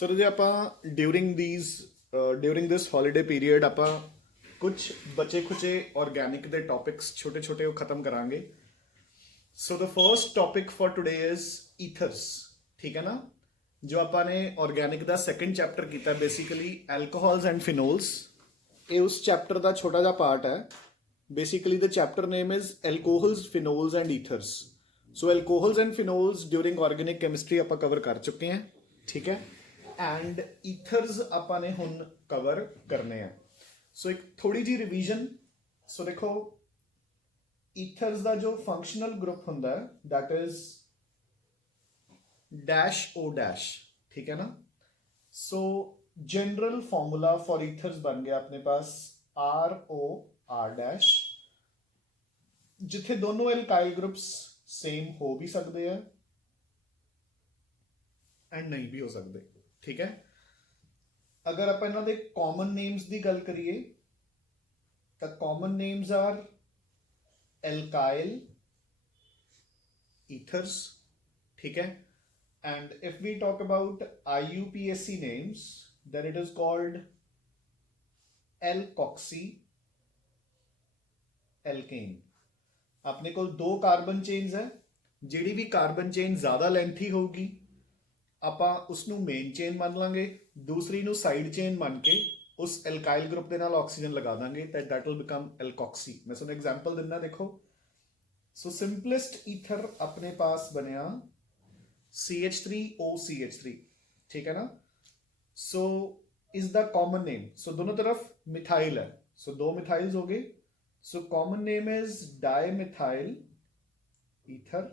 Sir ਜੇ ਆਪਾਂ during ਦਿਸ holiday period ਆਪਾਂ ਕੁਝ ਬਚੇ ਖੁਚੇ ਆਰਗੈਨਿਕ ਦੇ ਟੌਪਿਕਸ ਛੋਟੇ ਛੋਟੇ ਉਹ ਖਤਮ ਕਰਾਂਗੇ। So the first topic for today is ethers. ਠੀਕ ਹੈ ਨਾ, ਜੋ ਆਪਾਂ ਨੇ ਆਰਗੈਨਿਕ ਦਾ ਸੈਕੰਡ ਚੈਪਟਰ ਕੀਤਾ ਬੇਸਿਕਲੀ ਐਲਕੋਹਲਸ ਐਂਡ ਫਿਨੋਲਸ। ਇਹ ਉਸ ਚੈਪਟਰ ਦਾ ਛੋਟਾ ਜਿਹਾ ਪਾਰਟ ਹੈ। Basically the chapter name is alcohols phenols and ethers. So alcohols and phenols during organic chemistry ਆਪਾਂ ਕਵਰ ਕਰ ਚੁੱਕੇ ਹਾਂ। ਠੀਕ ਹੈ, ਐਂਡ ਈਥਰਸ ਆਪਾਂ ਨੇ ਹੁਣ ਕਵਰ ਕਰਨੇ ਆ। ਸੋ ਇੱਕ ਥੋੜੀ ਜੀ ਰਿਵੀਜ਼ਨ। ਸੋ ਦੇਖੋ, ਈਥਰਸ ਦਾ ਜੋ ਫੰਕਸ਼ਨਲ ਗਰੁੱਪ ਹੁੰਦਾ ਹੈ that is dash O dash. ਠੀਕ ਹੈ ਨਾ। So general formula for ethers बन गया अपने पास आर ओ आर डैश, जिथे दोनों एल्काइल ग्रुप्स सेम हो भी सकते हैं एंड नहीं भी हो सकते। ठीक है, अगर आप इन्हों दे कॉमन नेम्स की गल करिए तो common names are alkyl ethers. ठीक है, and if we talk about IUPAC names then it is called alkoxy alkane। अपने को दो कार्बन चेन्स है, ਜਿਹੜੀ ਵੀ ਕਾਰਬਨ ਚੇਨ ਜ਼ਿਆਦਾ ਲੈਂਥੀ ਹੋਊਗੀ ਆਪਾਂ ਉਸ ਨੂੰ ਮੇਨ ਚੇਨ ਮੰਨ ਲਾਂਗੇ, ਦੂਸਰੀ ਨੂੰ ਸਾਈਡ ਚੇਨ ਮੰਨ ਕੇ ਉਸ ਐਲਕਾਈਲ ਗਰੁੱਪ ਦੇ ਨਾਲ ਆਕਸੀਜਨ ਲਗਾ ਦਾਂਗੇ ਤਾਂ ਦੈਟ ਵਿਲ ਬਿਕਮ ਐਲਕੋਕਸੀ। ਮੈਂ ਤੁਹਾਨੂੰ ਐਗਜ਼ਾਮਪਲ ਦਿੰਦਾ, ਦੇਖੋ। ਸੋ ਸਿੰਪਲੈਸਟ ਈਥਰ ਆਪਣੇ ਪਾਸ ਬਣਿਆ CH3OCH3। ठीक है ना। So is the common name. So दोनों तरफ मिथाइल है, सो दो मिथाइल्स हो गए। So common name is dimethyl ether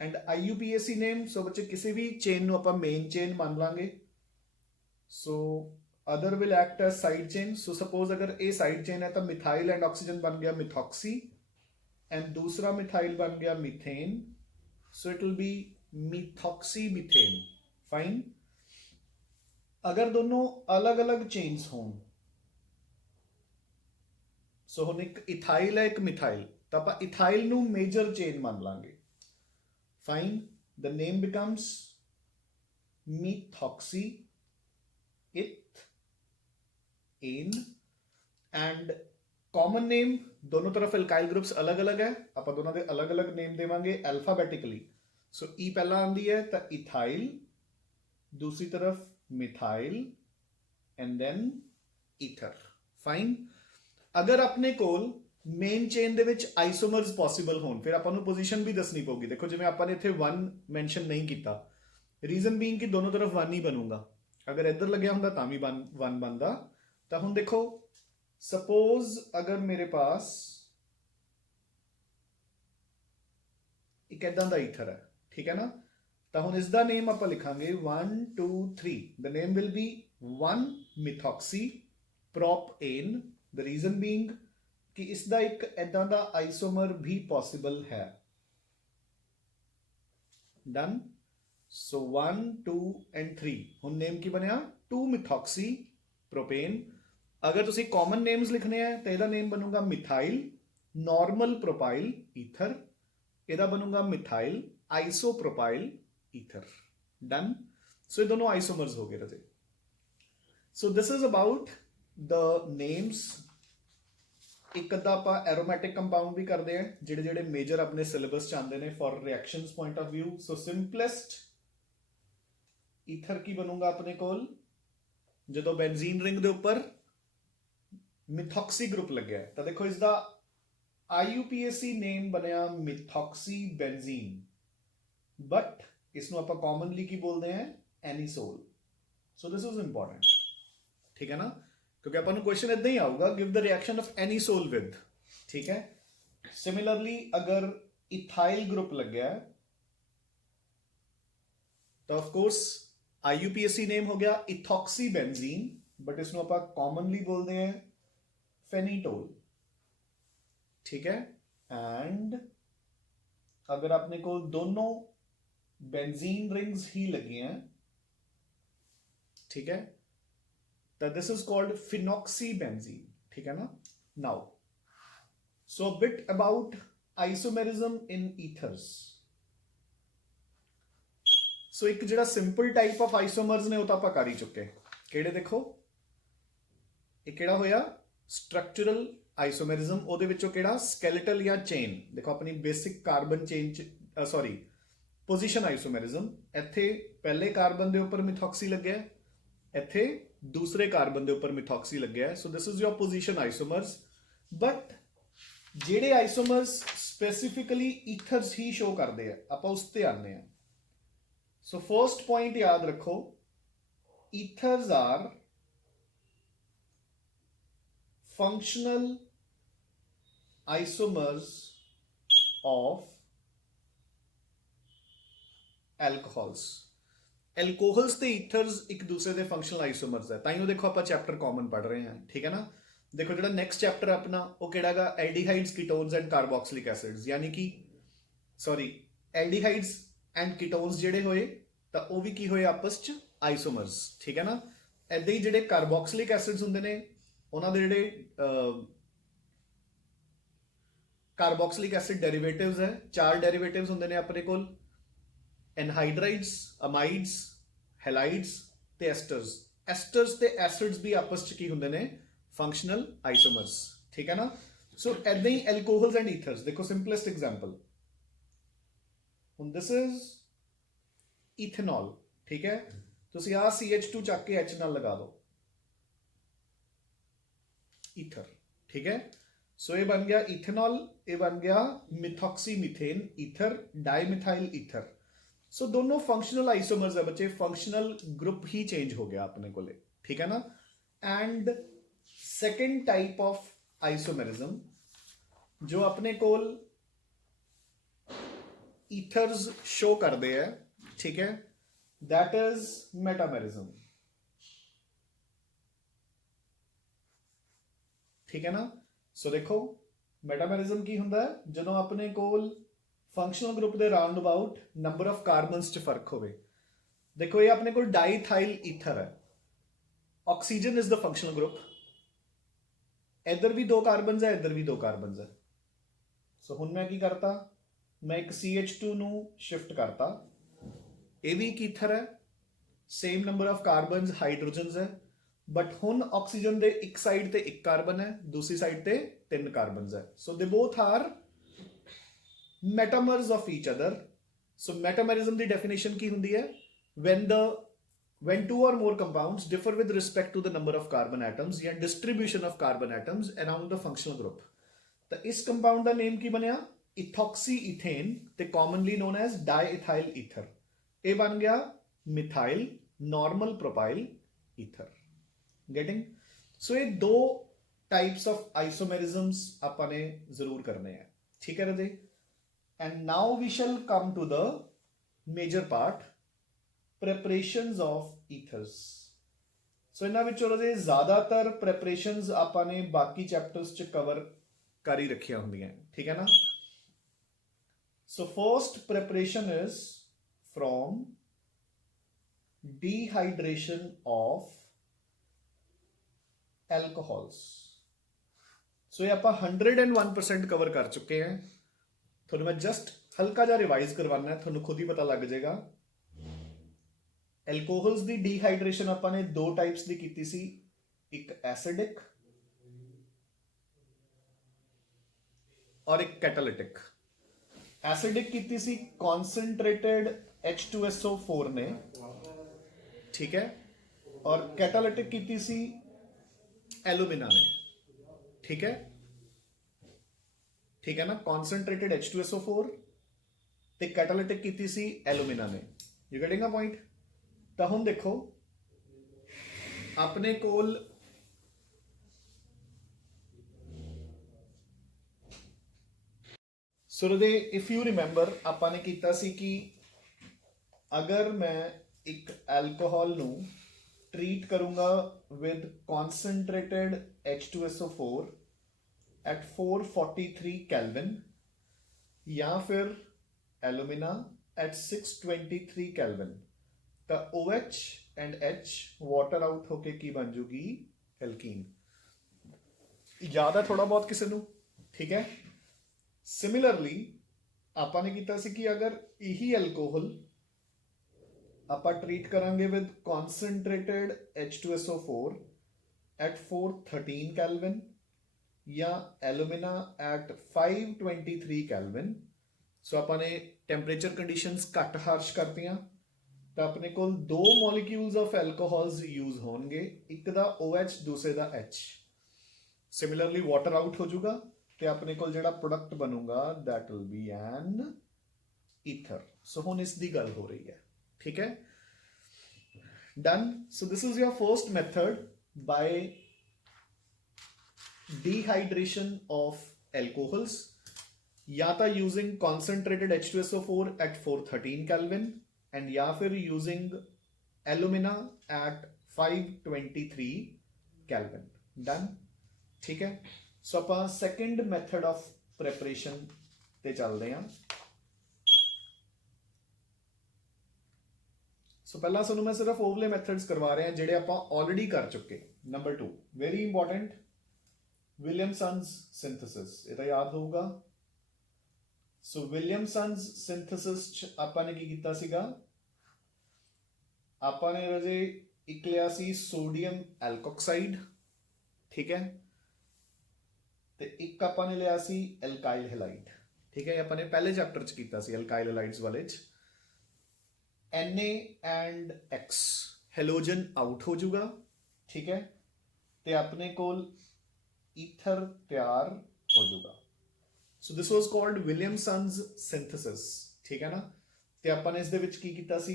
and IUPAC name. So बच्चे किसी भी चेन ਨੂੰ ਆਪਾਂ मेन चेन मान ਲਾਂਗੇ। So other will act as side chain. So suppose अगर ये साइड चेन है तो मिथाइल एंड ऑक्सीजन बन गया मिथॉक्सी एंड दूसरा मिथाइल बन गया methane. So it will be methoxymethane. Fine. अगर दोनों अलग अलग चेन्स हों, सो हम एक इथाइल है एक मिथाइल, तो आप इथाइल नू मेजर चेन मान लांगे। Fine, the name becomes methoxy ethane and common name. दोनों तरफ एल्काइल ग्रुप्स अलग अलग है, आप दोनों के अलग अलग नेम देवांगे अल्फाबेटिकली। सो ई पहला आंदी है तो इथाइल, दूसरी तरफ methyl and then ether. Fine. अगर अपने कोल मेन चेन दे विच आइसोमर्स पॉसिबल होन फिर आपां नूं पोजीशन भी दसनी पऊगी। देखो जिवें आपां ने इत्थे 1 मैंशन नहीं किया, रीजन बीइंग कि दोनों तरफ 1 ही बनूगा। अगर इधर लग्या हुंदा तां भी 1 बनदा। तां हुण देखो, सपोज अगर मेरे पास एक इदां दा ईथर है, ठीक है ना, तो हम इसका नेम आप लिखांगे 1 2 3। The name will be 1 methoxy propane. The reason being कि इसका एक इदां दा आइसोमर भी पॉसिबल है। डन। सो 1 2 एंड 3 हम नेम की बनया 2 मिथॉक्सी प्रोपेन। अगर तुसी कॉमन नेम्स लिखने हैं तो यदा नेम बनूंगा मिथाइल नॉर्मल प्रोपाइल ईथर, यदा बनूंगा मिथाइल आइसोप्रोपाइल ईथर। डन। सो ये दोनों आइसोमर्स हो गए रजे। सो this is about the names. एक अद्धा आप एरोमैटिक कंपाउंड भी करते हैं जेडे जेडे मेजर अपने सिलेबस च आते हैं for reactions point of view. So simplest ether की बनूंगा अपने कोल जो बेंजीन रिंग के उपर मिथॉक्सी ग्रुप लगे है, तो देखो इसका IUPAC नेम बनया मिथॉक्सी बेंजीन, बट इसको आप कॉमनली की बोलते हैं anisole. So this is important. ठीक है ना, क्योंकि अपन क्वेश्चन इतना ही आऊगा, give the reaction of anisole with. ठीक है, सिमिलरली अगर इथाइल ग्रुप लग गया है तो ऑफ कोर्स IUPAC नेम हो गया इथॉक्सी बेंजीन, बट इसको आप कॉमनली बोलते हैं फेनीटोल। ठीक है, एंड अगर आपने को दोनों बेंजीन रिंग्स ही लगी हैं, ठीक है, तो this is called phenoxy benzene. ठीक है ना। Now so bit about isomerism in ethers. So ਇੱਕ ਜਿਹੜਾ ਸਿੰਪਲ ਟਾਈਪ ਆਫ ਆਈਸੋਮਰਸ ਨੇ ਉਹ ਤਾਂ ਆਪਾਂ ਕਰ ਹੀ ਚੁੱਕੇ। ਕਿਹੜੇ ਦੇਖੋ, ਇਹ ਕਿਹੜਾ ਹੋਇਆ ਸਟਰਕਚਰਲ ਆਈਸੋਮਰਿਜ਼ਮ, ਉਹਦੇ ਵਿੱਚੋਂ ਕਿਹੜਾ ਸਕੈਲੇਟਲ ਜਾਂ ਚੇਨ। ਦੇਖੋ ਆਪਣੀ ਬੇਸਿਕ ਕਾਰਬਨ ਚੇਨ ਚ ਸੌਰੀ ਪੋਜੀਸ਼ਨ ਆਈਸੋਮਰਿਜ਼ਮ, ਇੱਥੇ ਪਹਿਲੇ ਕਾਰਬਨ ਦੇ ਉੱਪਰ ਮਿਥੋਕਸੀ ਲੱਗਿਆ, ਇੱਥੇ ਦੂਸਰੇ ਕਾਰਬਨ ਦੇ ਉੱਪਰ ਮਿਥੋਕਸੀ ਲੱਗਿਆ। So this is your position isomers. But ਜਿਹੜੇ ਆਈਸੋਮਰਸ ਸਪੈਸੀਫਿਕਲੀ ਈਥਰਸ ਹੀ ਸ਼ੋ ਕਰਦੇ ਆ, ਆਪਾਂ ਉਸ ਤੇ ਆਉਂਦੇ ਆ। ਸੋ ਫਰਸਟ ਪੁਆਇੰਟ ਯਾਦ ਰੱਖੋ, ਈਥਰਸ R functional isomers of alcohols। alcohols ਤੇ ethers ਇੱਕ ਦੂਸਰੇ ਦੇ functional isomers ਹੈ, ਤਾਂ ਹੀ ਉਹ ਦੇਖੋ ਆਪਾਂ ਚੈਪਟਰ ਕਾਮਨ ਪੜ੍ਹ ਰਹੇ ਹਾਂ, ਠੀਕ ਹੈ ਨਾ। ਦੇਖੋ ਜਿਹੜਾ ਨੈਕਸਟ ਚੈਪਟਰ ਆਪਣਾ ਉਹ ਕਿਹੜਾਗਾ, ਐਲਡੀਹਾਈਡਸ, ਕੀਟੋਨਸ ਐਂਡ ਕਾਰਬੋਕਸਿਲਿਕ ਐਸਿਡਸ, ਯਾਨੀ ਕਿ ਸੌਰੀ ਐਲਡੀਹਾਈਡਸ ਐਂਡ ਕੀਟੋਨਸ ਜਿਹੜੇ ਹੋਏ ਤਾਂ ਉਹ ਵੀ ਕੀ ਹੋਏ ਆਪਸ ਚ ਆਈਸੋਮਰਸ, ਠੀਕ ਹੈ ਨਾ। ਏਦਾਂ ਹੀ ਜਿਹੜੇ ਕਾਰਬੋਕਸਿਲਿਕ ਐਸਿਡਸ ਹੁੰਦੇ ਨੇ ਉਹਨਾਂ ਦੇ ਜਿਹੜੇ ਕਾਰਬੋਕਸਿਲਿਕ ਐਸਿਡ ਡੈਰੀਵੇਟਿਵਸ ਹੈ, 4 ਡੈਰੀਵੇਟਿਵਸ ਹੁੰਦੇ ਨੇ ਆਪਣੇ ਕੋਲ, ਐਨਹਾਈਡਰਾਈਡਸ, ਅਮਾਈਡਸ, ਹੈਲਾਈਡਸ ਤੇ ਐਸਟਰਸ। ਐਸਟਰਸ ਤੇ ਐਸਿਡਸ ਵੀ ਆਪਸ ਚ ਕੀ ਹੁੰਦੇ ਨੇ, ਫੰਕਸ਼ਨਲ ਆਈਸੋਮਰਸ, ਠੀਕ ਹੈ ਨਾ। ਸੋ ਏਦਾਂ ਹੀ ਐਲਕੋਹਲਸ ਐਂਡ ਈਥਰਸ, ਦੇਖੋ ਸਿੰਪਲੈਸਟ ਐਗਜ਼ਾਮਪਲ, ਹੁਣ ਦਿਸ ਇਜ਼ ਇਥੇਨੋਲ, ਠੀਕ ਹੈ। ਤੁਸੀਂ ਆਹ CH2 ਚੱਕ ਕੇ H ਨਾਲ ਲਗਾ ਦਿਓ, ਈਥਰ, ਠੀਕ ਹੈ। ਸੋ ਇਹ ਬਣ ਗਿਆ ਇਥੇਨॉल, ਇਹ ਬਣ ਗਿਆ ਮਿਥੋਕਸੀ ਮਿਥੇਨ ਈਥਰ, ਡਾਈਮਿਥਾइल ਈਥਰ। ਸੋ ਦੋਨੋਂ ਫੰਕਸ਼ਨਲ ਆਈਸੋਮਰਸ ਹੈ ਬੱਚੇ, ਫੰਕਸ਼ਨਲ ਗਰੁੱਪ ਹੀ ਚੇਂਜ ਹੋ ਗਿਆ ਆਪਣੇ ਕੋਲੇ, ਠੀਕ ਹੈ ਨਾ। ਐਂਡ ਸੈਕੰਡ ਟਾਈਪ ਆਫ ਆਈਸੋਮਰਿਜ਼ਮ ਜੋ ਆਪਣੇ ਕੋਲ ਈਥਰਸ ਸ਼ੋ ਕਰਦੇ ਆ, ਠੀਕ ਹੈ, that is metamerism, ठीक है ना। सो देखो मेटामेरिज्म की हुंदा है, ਜਦੋਂ ਆਪਣੇ ਕੋਲ ਫੰਕਸ਼ਨਲ ਗਰੁੱਪ ਦੇ ਰਾਉਂਡ ਅਬਾਊਟ ਨੰਬਰ ਆਫ ਕਾਰਬਨਸ ਚ ਫਰਕ ਹੋਵੇ। ਦੇਖੋ ਇਹ ਆਪਣੇ ਕੋਲ ਡਾਈਥਾਈਲ ਈਥਰ ਹੈ, oxygen is the functional group, ਇੱਧਰ ਵੀ 2 ਕਾਰਬਨਸ ਹੈ, ਇੱਧਰ ਵੀ 2 ਕਾਰਬਨਸ ਹੈ। ਸੋ ਹੁਣ ਮੈਂ ਕੀ ਕਰਤਾ, ਮੈਂ ਇੱਕ CH2 ਨੂੰ ਸ਼ਿਫਟ ਕਰਤਾ, ਇਹ ਵੀ ਇੱਕ ਈਥਰ ਹੈ, ਸੇਮ ਨੰਬਰ ਆਫ ਕਾਰਬਨਸ, ਹਾਈਡਰੋਜਨਸ ਹੈ, ਬਟ ਹੁਣ ਆਕਸੀਜਨ ਦੇ ਇੱਕ ਸਾਈਡ ਤੇ 1 ਕਾਰਬਨ ਹੈ, ਦੂਸਰੀ ਸਾਈਡ ਤੇ 3 ਕਾਰਬਨਸ ਹੈ। So they both are metamers of each other. So metamerism ਦੀ ਡੈਫੀਨੇਸ਼ਨ ਕੀ ਹੁੰਦੀ ਹੈ, when 2 or more compounds differ with respect to the number of carbon atoms ਜਾਂ distribution of carbon atoms around the functional group। ਤਾਂ ਇਸ compound ਦਾ ਨੇਮ ਕੀ ਬਣਿਆ, ਇਥੋਕਸੀ ਈਥੇਨ ਤੇ commonly non as ਡਾਈਇਥਾਈਲ ether. ਇਹ ਬਣ ਗਿਆ ਮਿਥਾਈਲ ਨਾਰਮਲ ਪ੍ਰੋਪਾਈਲ ਈਥਰ। गेटिंग। सो ये 2 टाइप्स ऑफ आइसोमेरिज्म्स ਆਪਾਂ ਨੇ ਜ਼ਰੂਰ ਕਰਨੇ ਆ, ਠੀਕ ਹੈ ਰਾਜੇ। And now we shall come to the major part, preparations of ethers। So ਇਹਨਾਂ ਵਿੱਚੋਂ ਰਾਜੇ ਜ਼ਿਆਦਾਤਰ ਪ੍ਰੈਪਰੇਸ਼ਨਸ ਆਪਾਂ ਨੇ ਬਾਕੀ ਚੈਪਟਰਸ ਚ ਕਵਰ ਕਰ ਹੀ ਰੱਖੀਆਂ ਹੁੰਦੀਆਂ, ਠੀਕ ਹੈ ਨਾ। ਸੋ first preparation is from dehydration of alcohols। सो ये आप 101% कवर कर चुके हैं, थोड़ा मैं जस्ट हल्का जा रिवाइज करवाना है, थोड़ा खुद ही पता लग जाएगा। एल्कोहल्स की डिहाइड्रेशन आपने 2 टाइप्स की कीती सी, एक एसिडिक और एक कैटालिटिक। एसिडिक कीती सी कॉन्सेंट्रेटेड H2SO4 ने, ठीक है, और कैटालिटिक कीती सी एलुमिना ने, ठीक है, ठीक है ना। कॉन्सेंट्रेटेड H2SO4 ਤੇ कैटालिटिक कीती सी एलुमिना ने। You getting a point. ਤਾਂ ਹੁਣ ਦੇਖੋ ਆਪਣੇ ਕੋਲ ਸੁਰਦੇ ਇਫ ਯੂ ਰਿਮੈਂਬਰ ਆਪਾਂ ਨੇ ਕੀਤਾ ਸੀ ਕਿ ਅਗਰ ਮੈਂ ਇੱਕ ਐਲਕੋਹਲ ਨੂੰ ट्रीट करूंगा with concentrated H2SO4 at 443 Kelvin या फिर एलुमिना at 623 Kelvin, तो OH and H water out होके की बन जूगी एल्कीन। याद है थोड़ा बहुत किसी नू, ठीक है। सिमिलरली आपने किया सी कि अगर यही एल्कोहल ਆਪਾਂ ਟ੍ਰੀਟ ਕਰਾਂਗੇ with concentrated H2SO4 at 413 Kelvin ਜਾਂ ਐਲੂਮੀਨਾ at 523 Kelvin। ਸੋ ਆਪਾਂ ਨੇ ਟੈਂਪਰੇਚਰ ਕੰਡੀਸ਼ਨਸ ਘੱਟ ਹਾਰਸ਼ ਕਰਤੀਆਂ ਤਾਂ ਆਪਣੇ ਕੋਲ ਦੋ ਮੋਲੀਕਿਊਲਸ ਆਫ ਐਲਕੋਹਲਸ ਯੂਜ਼ ਹੋਣਗੇ, ਇੱਕ ਦਾ OH ਦੂਸਰੇ ਦਾ H। ਸਿਮਿਲਰਲੀ ਵਾਟਰ ਆਊਟ ਹੋ ਜਾਊਗਾ ਤੇ ਆਪਣੇ ਕੋਲ ਜਿਹੜਾ ਪ੍ਰੋਡਕਟ ਬਣੂਗਾ that will be an ether। ਸੋ ਹੁਣ ਇਸ ਦੀ ਗੱਲ ਹੋ ਰਹੀ ਹੈ, ਠੀਕ ਹੈ। Done. So this is your first method by dehydration of alcohols, या तो using concentrated H2SO4 at 413 Kelvin and या फिर using alumina at 523 Kelvin। Done. ठीक है। सो ਆਪਾਂ second method of preparation ਤੇ ਚੱਲਦੇ ਹਾਂ। ਸੋ ਪਹਿਲਾਂ ਤੁਹਾਨੂੰ ਮੈਂ ਸਿਰਫ ਉਹਲੇ ਮੈਥਡਸ ਕਰਵਾ ਰਿਹਾ ਜਿਹੜੇ ਆਪਾਂ ਆਲਰੇਡੀ ਕਰ ਚੁੱਕੇ। ਨੰਬਰ 2 ਵੈਰੀ ਇੰਪੋਰਟੈਂਟ, ਵਿਲੀਅਮਸਨਸ ਸਿੰਥੇਸਿਸ, ਇਹ ਤਾਂ ਯਾਦ ਹੋਊਗਾ। ਸੋ ਵਿਲੀਅਮਸਨਸ ਸਿੰਥੇਸਿਸ ਚ ਆਪਾਂ ਨੇ ਕੀ ਕੀਤਾ ਸੀਗਾ, ਆਪਾਂ ਨੇ ਰਾਜੇ ਇੱਕ ਲਿਆ ਸੀ ਸੋਡੀਅਮ ਐਲਕੋਕਸਾਈਡ, ਠੀਕ ਹੈ, ਤੇ ਇੱਕ ਆਪਾਂ ਨੇ ਲਿਆ ਸੀ ਐਲਕਾਈਲ ਹੈਲਾਈਡ, ਠੀਕ ਹੈ। ਆਪਾਂ ਨੇ ਪਹਿਲੇ ਚੈਪਟਰ ਚ ਕੀਤਾ ਸੀ ਐਲਕਾਈਲ ਹੈਲਾਈਡਸ ਵਾਲੇ ਚ। Na and X halogen out ਹੋ ਜਾਊਗਾ, ਠੀਕ ਹੈ, ਤੇ ਆਪਣੇ ਕੋਲ ਈਥਰ ਤਿਆਰ ਹੋ ਜਾਊਗਾ। ਸੋ ਦਿਸ ਵਾਸ ਕਾਲਡ ਵਿਲੀਅਮਸਨਸ ਸਿੰਥੇਸਿਸ, ਠੀਕ ਹੈ ਨਾ। ਤੇ ਆਪਾਂ ਨੇ ਇਸ ਦੇ ਵਿੱਚ ਕੀ ਕੀਤਾ ਸੀ,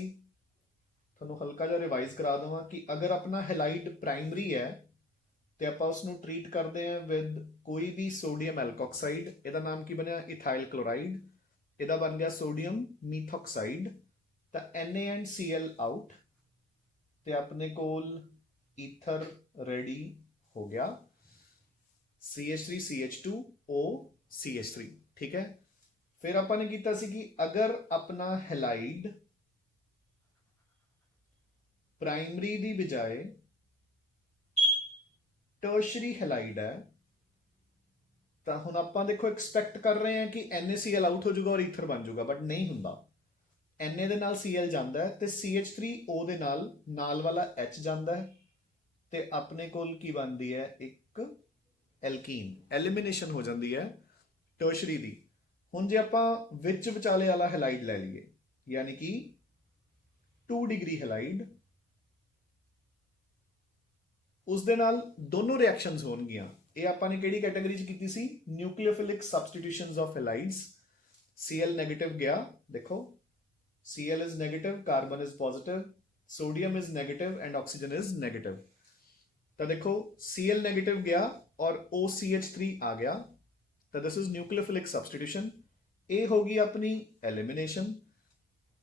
ਤੁਹਾਨੂੰ ਹਲਕਾ ਜਿਹਾ ਰਿਵਾਈਜ਼ ਕਰਾ ਦਵਾਂ ਕਿ ਅਗਰ ਆਪਣਾ ਹੈਲਾਈਡ ਪ੍ਰਾਇਮਰੀ ਹੈ ਤੇ ਆਪਾਂ ਉਸ ਨੂੰ ਟ੍ਰੀਟ ਕਰਦੇ ਹਾਂ ਵਿਦ ਕੋਈ ਵੀ ਸੋਡੀਅਮ ਐਲਕੋਕਸਾਈਡ। ਇਹਦਾ ਨਾਮ ਕੀ ਬਣਿਆ, ਇਥਾਈਲ ਕਲੋਰਾਈਡ। ਇਹਦਾ ਬਣ ਗਿਆ ਸੋਡੀਅਮ ਮੀਥੋਕਸਾਈਡ। ਤਾਂ NaCl ਆਊਟ ਤੇ ਆਪਣੇ ਕੋਲ ਈਥਰ ਰੈਡੀ ਹੋ ਗਿਆ, CH3CH2O CH3, ਠੀਕ ਹੈ। ਫਿਰ ਆਪਾਂ ਨੇ ਕੀਤਾ ਸੀ ਕਿ ਅਗਰ ਆਪਣਾ ਹੈਲਾਈਡ ਪ੍ਰਾਇਮਰੀ ਦੀ ਬਜਾਏ ਟਰਸ਼ਰੀ ਹੈਲਾਈਡ ਹੈ ਤਾਂ ਹੁਣ ਆਪਾਂ ਦੇਖੋ ਐਕਸਪੈਕਟ ਕਰ ਰਹੇ ਹਾਂ ਕਿ NaCl ਆਊਟ ਹੋ ਜਾਊਗਾ ਔਰ ਈਥਰ ਬਣ ਜਾਊਗਾ, ਬਟ ਨਹੀਂ ਹੁੰਦਾ। Na ਦੇ ਨਾਲ Cl ਜਾਂਦਾ ਹੈ ਤੇ CH3O ਦੇ ਨਾਲ ਵਾਲਾ H ਜਾਂਦਾ ਹੈ ਤੇ ਆਪਣੇ ਕੋਲ ਕੀ ਬਣਦੀ ਹੈ, ਇੱਕ ਐਲਕੀਨ। ਐਲੀਮੀਨੇਸ਼ਨ ਹੋ ਜਾਂਦੀ ਹੈ ਟਰਸ਼ਰੀ ਦੀ। ਹੁਣ ਜੇ ਆਪਾਂ ਵਿੱਚ ਵਿਚਾਲੇ ਵਾਲਾ ਹੈਲਾਈਡ ਲੈ ਲਈਏ, ਯਾਨੀ ਕਿ 2 ਡਿਗਰੀ ਹੈਲਾਈਡ, ਉਸ ਦੇ ਨਾਲ ਦੋਨੋਂ ਰਿਐਕਸ਼ਨਸ ਹੋਣਗੀਆਂ। ਇਹ ਆਪਾਂ ਨੇ ਕਿਹੜੀ ਕੈਟਾਗਰੀ ਚ ਕੀਤੀ ਸੀ, ਨਿਊਕਲੀਓਫਿਲਿਕ ਸਬਸਟੀਟਿਊਸ਼ਨਸ ਆਫ ਹੈਲਾਈਡਸ। Cl ਨੈਗੇਟਿਵ ਗਿਆ, ਦੇਖੋ Cl is negative, carbon is positive, sodium is negative and oxygen is negative। ਤਾਂ ਦੇਖੋ Cl negative ਗਿਆ ਔਰ OCH3 ਆ ਗਿਆ, ਤਾਂ this is nucleophilic substitution। ਇਹ ਹੋ ਗਈ ਆਪਣੀ elimination।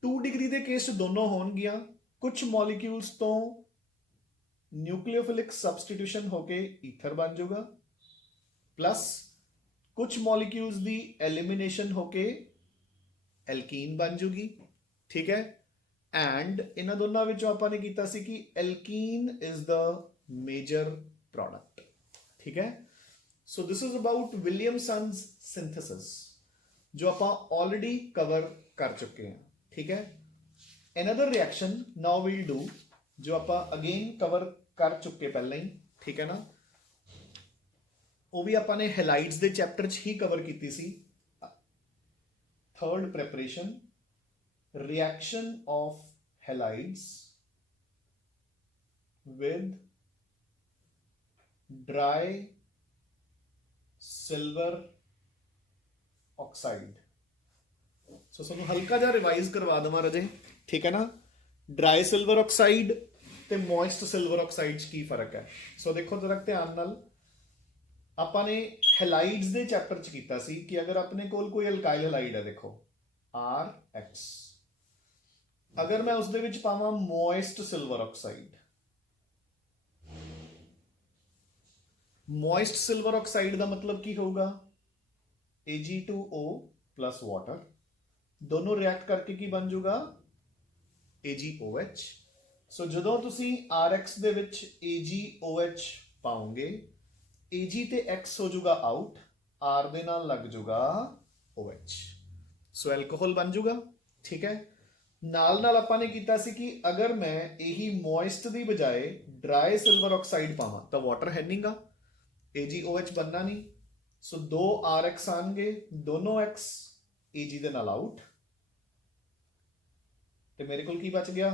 2 ਡਿਗਰੀ ਦੇ ਕੇਸ 'ਚ ਦੋਨੋਂ ਹੋਣਗੀਆਂ। ਕੁਝ ਮੋਲੀਕਿਊਲਸ ਤੋਂ ਨਿਊਕਲੀਓਫਿਲਿਕ ਸਬਸਟੀਟਿਊਸ਼ਨ ਹੋ ਕੇ ਈਥਰ ਬਣ ਜਾਊਗਾ, ਪਲੱਸ ਕੁਝ ਮੋਲੀਕਿਊਲਸ ਦੀ ਐਲੀਮੀਨੇਸ਼ਨ ਹੋ ਕੇ ਐਲਕੀਨ ਬਣ ਜੂਗੀ, ਠੀਕ ਹੈ। ਐਂਡ ਇਹਨਾਂ ਦੋਨਾਂ ਵਿੱਚੋਂ ਆਪਾਂ ਨੇ ਕੀਤਾ ਸੀ ਕਿ alkene is the major product, ਠੀਕ ਹੈ। So this is about Williamson's synthesis ਜੋ ਆਪਾਂ ਆਲਰੇਡੀ ਕਵਰ ਕਰ ਚੁੱਕੇ ਹਾਂ, ਠੀਕ ਹੈ। Another reaction now we'll do ਜੋ ਆਪਾਂ ਅਗੇਨ ਕਵਰ ਕਰ ਚੁੱਕੇ ਪਹਿਲਾਂ ਹੀ, ਠੀਕ ਹੈ ਨਾ। ਉਹ ਵੀ ਆਪਾਂ ਨੇ ਹੈਲਾਈਡਸ ਦੇ ਚੈਪਟਰ 'ਚ ਹੀ ਕਵਰ ਕੀਤੀ ਸੀ। Third preparation, reaction of halides with dry silver oxide। So ਤੁਹਾਨੂੰ ਹਲਕਾ ਜਿਹਾ ਰਿਵਾਈਜ਼ ਕਰਵਾ ਦਵਾਂ ਰਾਜੇ, ਠੀਕ ਹੈ ਨਾ। ਡਰਾਈ ਸਿਲਵਰ ਆਕਸਾਈਡ ਤੇ ਮੋਇਸਟ ਸਿਲਵਰ ਆਕਸਾਈਡ 'ਚ ਕੀ ਫਰਕ ਹੈ। ਸੋ ਦੇਖੋ ਜਰਾ ਧਿਆਨ ਨਾਲ, ਆਪਾਂ ਨੇ ਹੈਲਾਈਡਸ ਦੇ ਚੈਪਟਰ 'ਚ ਕੀਤਾ ਸੀ ਕਿ ਅਗਰ ਆਪਣੇ ਕੋਲ ਕੋਈ ਅਲਕਾਈਲ ਹੈਲਾਈਡ ਹੈ, ਦੇਖੋ RX, ਅਗਰ ਮੈਂ ਉਸ ਦੇ ਵਿੱਚ ਪਾਵਾਂ moist silver oxide, moist silver oxide ਦਾ ਮਤਲਬ ਕੀ ਹੋਊਗਾ, Ag2O plus ਵਾਟਰ, ਦੋਨੋਂ ਰਿਐਕਟ ਕਰਕੇ ਕੀ ਬਣ ਜਾਊਗਾ, AgOH। ਸੋ ਜਦੋਂ ਤੁਸੀਂ RX ਦੇ ਵਿੱਚ AgOH ਪਾਓਗੇ, Ag ਤੇ X ਹੋ ਜਾਊਗਾ ਆਊਟ, R ਦੇ ਨਾਲ ਲੱਗ ਜਾਊਗਾ OH, ਸੋ ਐਲਕੋਹਲ ਬਣ ਜਾਊਗਾ, ਠੀਕ ਹੈ। ਨਾਲ ਨਾਲ ਆਪਾਂ ਨੇ ਕੀਤਾ ਸੀ ਕਿ ਅਗਰ ਮੈਂ ਇਹੀ ਮੋਇਸਟ ਦੀ ਬਜਾਏ ਡਰਾਈ ਸਿਲਵਰ ਆਕਸਾਈਡ ਪਾਵਾਂ ਤਾਂ ਵਾਟਰ ਹੈ ਨਹੀਂਗਾ, AgOH बनना नहीं। सो दो RX आएंगे, दोनों X Ag ਦੇ ਨਾਲ ਆਊਟ, ਤੇ ਮੇਰੇ ਕੋਲ ਕੀ ਬਚ ਗਿਆ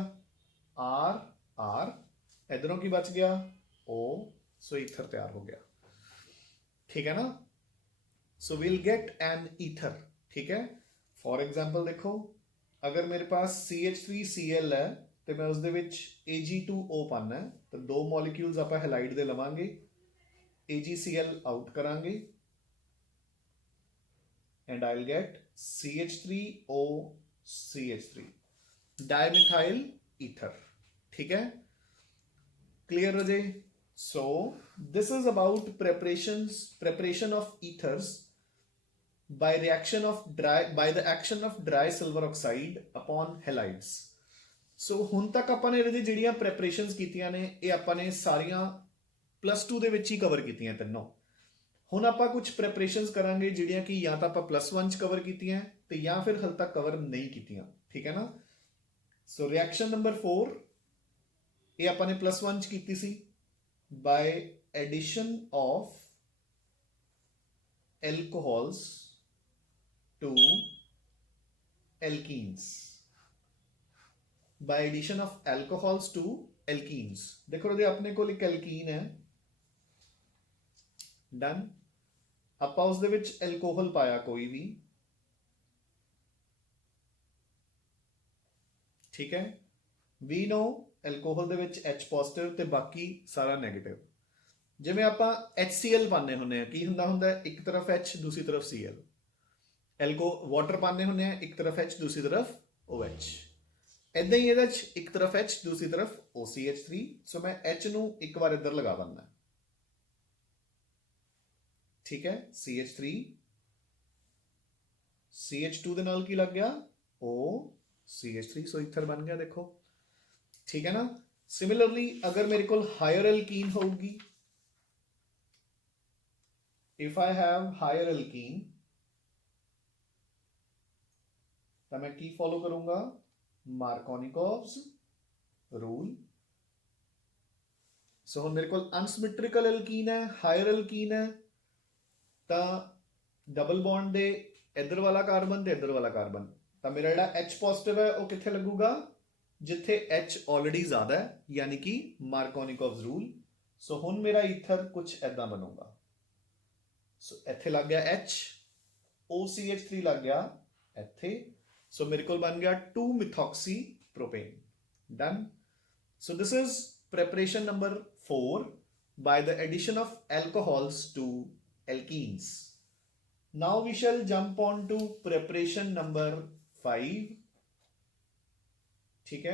R R, ਇਧਰੋਂ ਕੀ ਬਚ ਗਿਆ O, ਸੋ ਈਥਰ ਤਿਆਰ ਹੋ ਗਿਆ। ठीक है ना, so will get an ether. ठीक है, फॉर एग्जाम्पल देखो अगर मेरे पास CH3Cl है तो मैं उसदे विच Ag2O पाना है, तो दो मॉलिक्यूल्स आप हैलाइड दे लवांगे, AgCl आउट करांगे and I will get CH3O CH3, dimethyl ether. ठीक है, clear Raje? So this is about preparation of ethers by the action of dry silver oxide upon halides। So ਹੁਣ ਤੱਕ ਆਪਾਂ ਨੇ ਇਹਦੇ ਜਿਹੜੀਆਂ ਪ੍ਰੈਪਰੇਸ਼ਨਸ ਕੀਤੀਆਂ ਨੇ ਇਹ ਆਪਾਂ ਨੇ ਸਾਰੀਆਂ +2 ਦੇ ਵਿੱਚ ਹੀ ਕਵਰ ਕੀਤੀਆਂ ਤਿੰਨੋਂ। ਹੁਣ ਆਪਾਂ ਕੁਝ ਪ੍ਰੈਪਰੇਸ਼ਨਸ ਕਰਾਂਗੇ ਜਿਹੜੀਆਂ ਕਿ ਜਾਂ ਤਾਂ ਆਪਾਂ +1 ਚ ਕਵਰ ਕੀਤੀਆਂ ਤੇ ਜਾਂ ਫਿਰ ਹਾਲੇ ਤੱਕ ਕਵਰ ਨਹੀਂ ਕੀਤੀਆਂ। ਠੀਕ ਹੈ ਨਾ, ਸੋ ਰਿਐਕਸ਼ਨ ਨੰਬਰ 4 ਇਹ ਆਪਾਂ ਨੇ +1 ਚ ਕੀਤੀ ਸੀ by addition of alcohols to alkenes, by addition of alcohols to alkenes। देखो जी अपने को एक alkene है, डन, ਆਪਾਂ ਉਸ ਦੇ ਵਿੱਚ ਐਲਕੋਹਲ ਪਾਇਆ ਕੋਈ ਵੀ, ਠੀਕ ਹੈ, ਵੀ ਨੋ ਐਲਕੋਹਲ ਦੇ ਵਿੱਚ H ਪੋਜ਼ਿਟਿਵ ਤੇ ਬਾਕੀ ਸਾਰਾ ਨੈਗੇਟਿਵ। ਜਿਵੇਂ ਆਪਾਂ HCl ਪਾਉਂਦੇ ਹੁੰਦੇ ਆ, ਕੀ ਹੁੰਦਾ ਇੱਕ ਤਰਫ H ਦੂਸਰੀ ਤਰਫ Cl, ਐਲਕੋ ਵਾਟਰ ਪਾਉਂਦੇ ਹੁੰਦੇ ਆ ਇੱਕ ਤਰਫ H ਦੂਸਰੀ ਤਰਫ OH, ਇਦਾਂ ਹੀ ਇਹਦੇ 'ਚ ਇੱਕ ਤਰਫ H ਦੂਸਰੀ ਤਰਫ OCH3। ਸੋ ਮੈਂ H ਨੂੰ ਇੱਕ ਵਾਰ ਇੱਧਰ ਲਗਾ ਦਿੰਦਾ, ਠੀਕ ਹੈ, CH3 CH2 ਦੇ ਨਾਲ ਕੀ ਲੱਗ ਗਿਆ O CH3, ਸੋ ਈਥਰ ਬਣ ਗਿਆ देखो। ठीक है ना, सिमिलरली अगर मेरे को हायर एल्कीन होगी, if I have higher alkene तो मैं की फॉलो करूंगा मार्कोनिकोव्स रूल। सो हम मेरे को अनसिमेट्रिकल एल्कीन है, हायर एल्कीन है, तो डबल बॉन्ड दे इधर वाला कार्बन ते इधर वाला कार्बन, तो मेरा जिहड़ा H पॉजिटिव है वो कित्थे लगूगा जिथे H ऑलरेडी ज्यादा है, यानी कि मार्कोनिकोव्स रूल। सो हुण मेरा ईथर कुछ ऐदा बनूगा, सो इत्थे लग गया H, OCH3 लग गया इत्थे, सो मेरे को बन गया 2-methoxy propane, done. So this is preparation number 4 by the addition of alcohols to alkenes। Now we shall jump on to preparation number 5। ठीक है,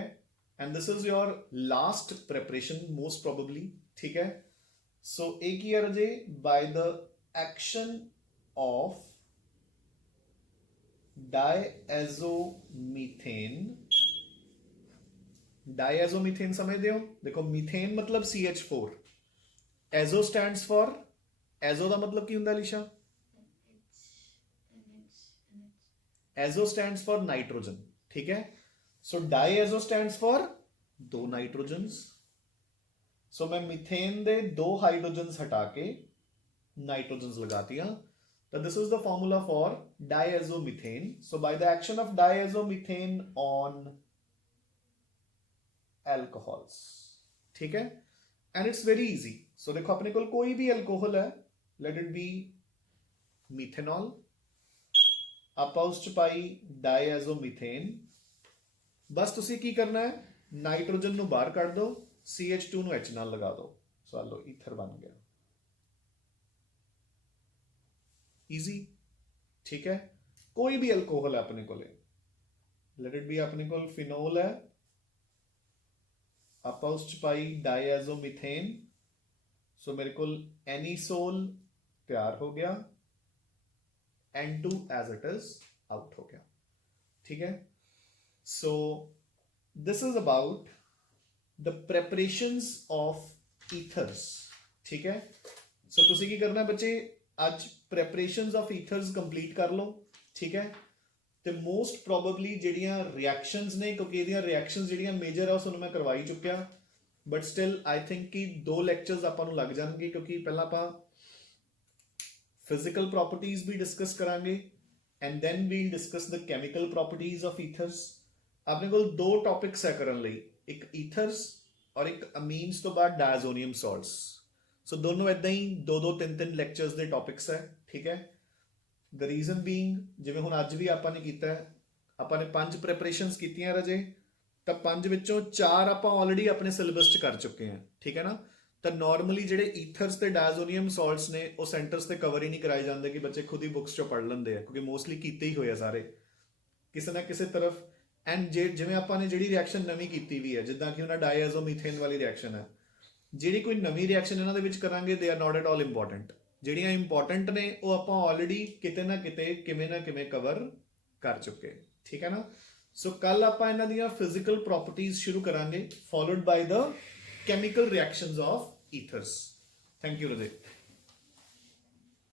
and this is your last preparation most probably. ठीक है, so एक ईयर जे by the action of diazomethane. Diazomethane समझते हो, देखो मीथेन मतलब CH4, azo stands for, azo का मतलब की हुंदा Lisha, azo stands for nitrogen. ठीक है, सो डायएजो स्टैंड्स फॉर 2 नाइट्रोजन्स। सो मैं मीथेन दे 2 हाइड्रोजन्स हटा के नाइट्रोजन्स लगा दिया, तो this is the formula for diazomethane. So by the action of diazomethane on alcohols. ठीक है, and it's very easy. So देखो अपने को कोई भी एल्कोहल है, लेट इट बी मीथेनॉल, आप उस च पाई डायएजोमीथेन, बस तुसी की करना है नाइट्रोजन नु बाहर कढ़ दो, CH2 नु H नाल लगा दो, सो लो ईथर बन गया, इजी। ठीक है, कोई भी अल्कोहल है अपने को, लेट इट बी अपने को फिनोल है, आप उस च पाई डायएजोमीथेन, सो मेरे को एनीसोल तैयार हो गया, N2 as it is out हो गया। ठीक है, so this is about the preparations of ethers। ठीक है, so तुसी की करना है बच्चे, आज preparations of ethers complete कर लो। ठीक है, ਤੇ ਮੋਸਟ ਪ੍ਰੋਬਬਲੀ ਜਿਹੜੀਆਂ ਰਿਐਕਸ਼ਨਸ ਨੇ, ਕਿਉਂਕਿ ਇਹਦੀਆਂ ਰਿਐਕਸ਼ਨਸ ਜਿਹੜੀਆਂ ਮੇਜਰ ਆ ਉਸ ਨੂੰ ਮੈਂ ਕਰਵਾਈ ਚੁੱਕਿਆ, ਬਟ ਸਟਿਲ ਆਈ ਥਿੰਕ ਕਿ 2 ਲੈਕਚਰਸ ਆਪਾਂ ਨੂੰ ਲੱਗ ਜਾਣਗੇ, ਕਿਉਂਕਿ ਪਹਿਲਾਂ ਆਪਾਂ ਫਿਜ਼ੀਕਲ ਪ੍ਰੋਪਰਟੀਜ਼ ਵੀ ਡਿਸਕਸ ਕਰਾਂਗੇ and then we'll discuss the chemical properties of ethers. ਆਪਣੇ ਕੋਲ 2 ਟੌਪਿਕਸ ਹੈ ਕਰਨ ਲਈ, ਇੱਕ ਈਥਰਸ ਔਰ ਇੱਕ ਅਮੀਨਸ ਤੋਂ ਬਾਅਦ ਡਾਇਜ਼ੋਨੀਅਮ ਸਾਲਟਸ। ਸੋ ਦੋਨੋਂ ਇਦਾਂ ਹੀ 2-2 3-3 ਲੈਕਚਰਸ ਦੇ ਟੌਪਿਕਸ ਹੈ, ਠੀਕ ਹੈ। ਦ ਰੀਜ਼ਨ ਬੀਇੰਗ, ਜਿਵੇਂ ਹੁਣ ਅੱਜ ਵੀ ਆਪਾਂ ਨੇ ਕੀਤਾ, ਆਪਾਂ ਨੇ 5 ਪ੍ਰੈਪਰੇਸ਼ਨਸ ਕੀਤੀਆਂ ਰਜੇ, ਤਾਂ 5 ਵਿੱਚੋਂ 4 ਆਪਾਂ ਆਲਰੇਡੀ ਆਪਣੇ ਸਿਲੇਬਸ 'ਚ ਕਰ ਚੁੱਕੇ ਹਾਂ, ਠੀਕ ਹੈ ਨਾ। ਤਾਂ ਨਾਰਮਲੀ ਜਿਹੜੇ ਈਥਰਸ ਤੇ ਡਾਇਜ਼ੋਨੀਅਮ ਸਾਲਟਸ ਨੇ ਉਹ ਸੈਂਟਰਸ ਤੇ ਕਵਰ ਹੀ ਨਹੀਂ ਕਰਾਏ ਜਾਂਦੇ, ਕਿ ਬੱਚੇ ਖੁਦ ਹੀ ਬੁੱਕਸ 'ਚੋਂ ਪੜ੍ਹ ਲੈਂਦੇ ਆ, ਕਿਉਂਕਿ ਮੋਸਟਲੀ ਕੀਤੇ ਹੀ ਹੋਏ ਆ ਸਾਰੇ ਕਿਸੇ ਨਾ ਕਿਸੇ ਤਰਫ। ਐਂਡ ਜਿਵੇਂ ਆਪਾਂ ਨੇ ਜਿਹੜੀ ਰਿਐਕਸ਼ਨ ਨਵੀਂ ਕੀਤੀ ਵੀ ਹੈ, ਜਿੱਦਾਂ ਕਿ ਉਹਨਾਂ ਡਾਇਆਜ਼ੋਮੀਥੇਨ ਵਾਲੀ ਰਿਐਕਸ਼ਨ ਹੈ, ਜਿਹੜੀ ਕੋਈ ਨਵੀਂ ਰਿਐਕਸ਼ਨ ਇਹਨਾਂ ਦੇ ਵਿੱਚ ਕਰਾਂਗੇ they are not at all important. ਜਿਹੜੀਆਂ ਇੰਪੋਰਟੈਂਟ ਨੇ ਉਹ ਆਪਾਂ ਆਲਰੇਡੀ ਕਿਤੇ ਨਾ ਕਿਤੇ ਕਿਵੇਂ ਨਾ ਕਿਵੇਂ ਕਵਰ ਕਰ ਚੁੱਕੇ, ਠੀਕ ਹੈ ਨਾ। ਸੋ ਕੱਲ ਆਪਾਂ ਇਹਨਾਂ ਦੀਆਂ ਫਿਜ਼ੀਕਲ ਪ੍ਰੋਪਰਟੀਜ਼ ਸ਼ੁਰੂ ਕਰਾਂਗੇ, followed by the chemical reactions of ethers. Thank you, Hriday.